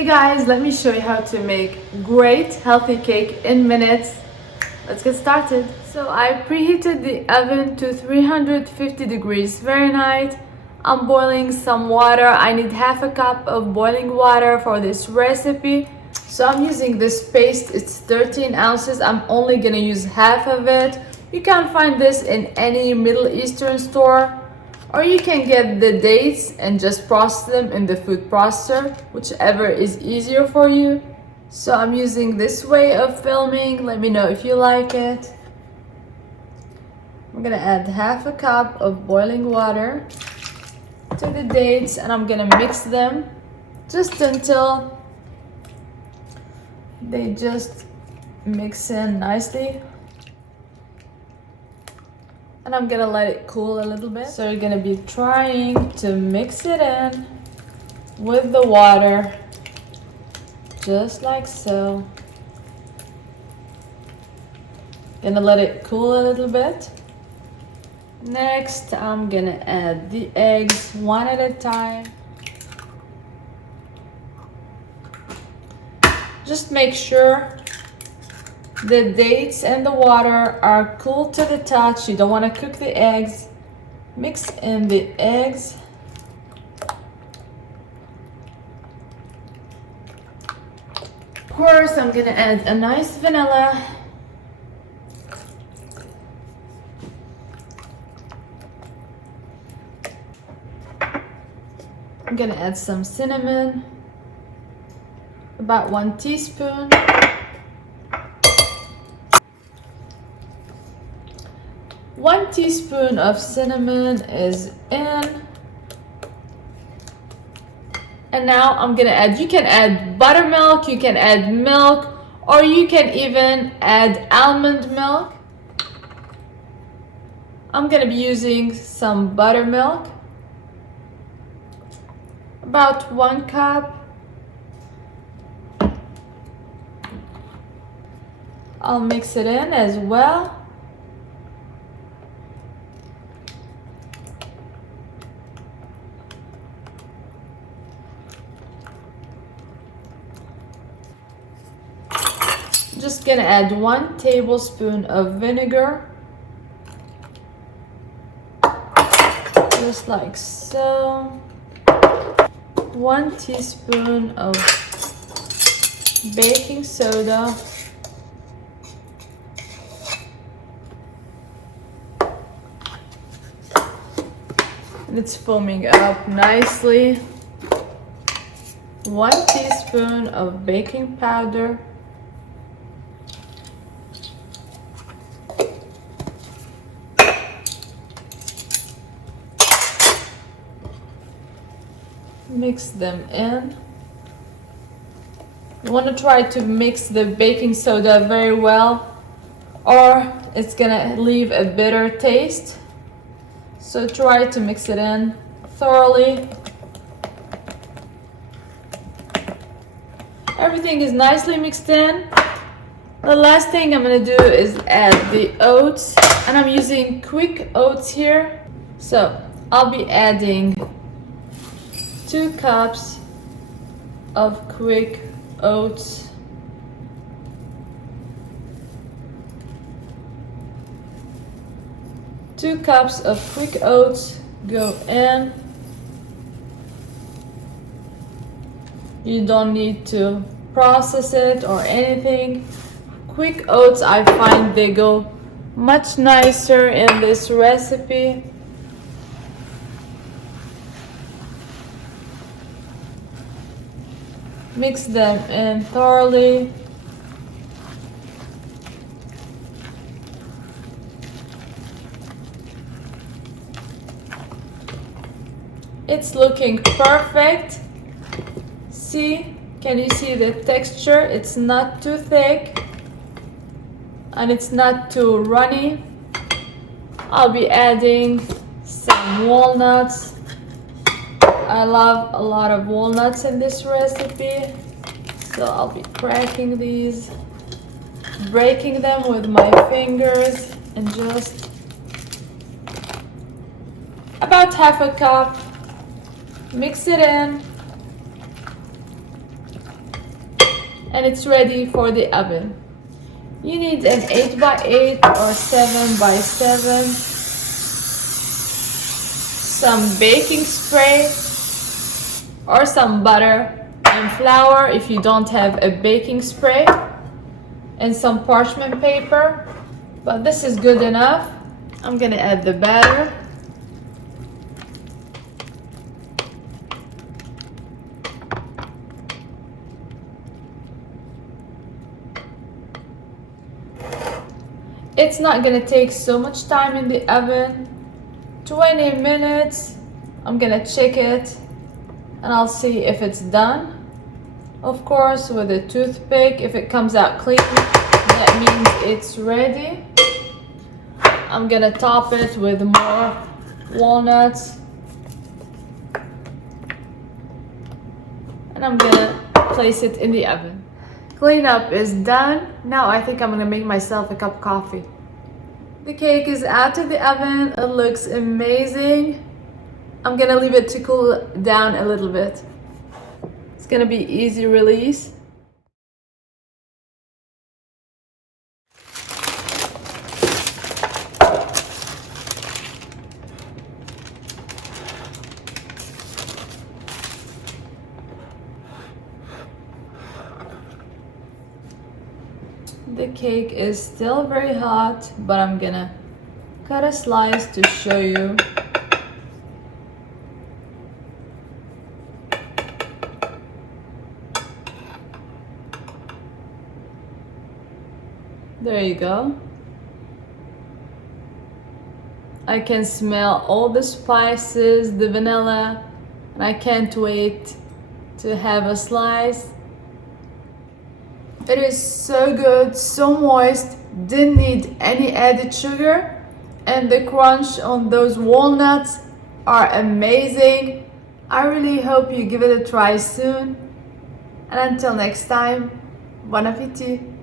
Hey guys, let me show you how to make great healthy cake in minutes. Let's get started. So I preheated the oven to 350 degrees Fahrenheit. I'm boiling some water. I need half a cup of boiling water for this recipe. So I'm using this paste, it's 13 ounces. I'm only gonna use half of it. You can find this in any Middle Eastern store, or you can get the dates and just process them in the food processor, whichever is easier for you. So I'm using this way of filming. Let me know if you like it. I'm gonna add half a cup of boiling water to the dates and I'm gonna mix them just until they just mix in nicely. And I'm gonna let it cool a little bit. So you're gonna be trying to mix it in with the water, just like so. Gonna let it cool a little bit. Next, I'm gonna add the eggs one at a time. Just make sure the dates and the water are cool to the touch. You don't want to cook the eggs. Mix in the eggs. Of course, I'm gonna add a nice vanilla. I'm gonna add some cinnamon, about 1 teaspoon. 1 teaspoon of cinnamon is in. And now I'm gonna add, you can add buttermilk, you can add milk, or you can even add almond milk. I'm gonna be using some buttermilk, about 1 cup. I'll mix it in as well. Just gonna add 1 tablespoon of vinegar, just like so. 1 teaspoon of baking soda. And it's foaming up nicely. 1 teaspoon of baking powder. Mix them in. You want to try to mix the baking soda very well, or it's gonna leave a bitter taste. So try to mix it in thoroughly. Everything is nicely mixed in. The last thing I'm gonna do is add the oats, and I'm using quick oats here. So I'll be adding 2 cups of quick oats. Two cups of quick oats go in. You don't need to process it or anything. Quick oats, I find they go much nicer in this recipe. Mix them in thoroughly. It's looking perfect. See, can you see the texture? It's not too thick and it's not too runny. I'll be adding some walnuts. I love a lot of walnuts in this recipe, so I'll be cracking these, breaking them with my fingers, and just about half a cup. Mix it in. and it's ready for the oven. You need an 8x8 or 7x7, some baking spray or some butter and flour if you don't have a baking spray, and some parchment paper, but this is good enough. I'm gonna add the batter. It's not gonna take so much time in the oven, 20 minutes. I'm gonna check it and I'll see if it's done. Of course, with a toothpick, if it comes out clean, that means it's ready. I'm gonna top it with more walnuts. And I'm gonna place it in the oven. Cleanup is done. Now I think I'm gonna make myself a cup of coffee. The cake is out of the oven. It looks amazing. I'm gonna leave it to cool down a little bit. It's gonna be easy release. The cake is still very hot, but I'm gonna cut a slice to show you. There you go. I can smell all the spices, the vanilla, and I can't wait to have a slice. It is so good, so moist, didn't need any added sugar, and the crunch on those walnuts are amazing. I really hope you give it a try soon. And until next time, bon appétit!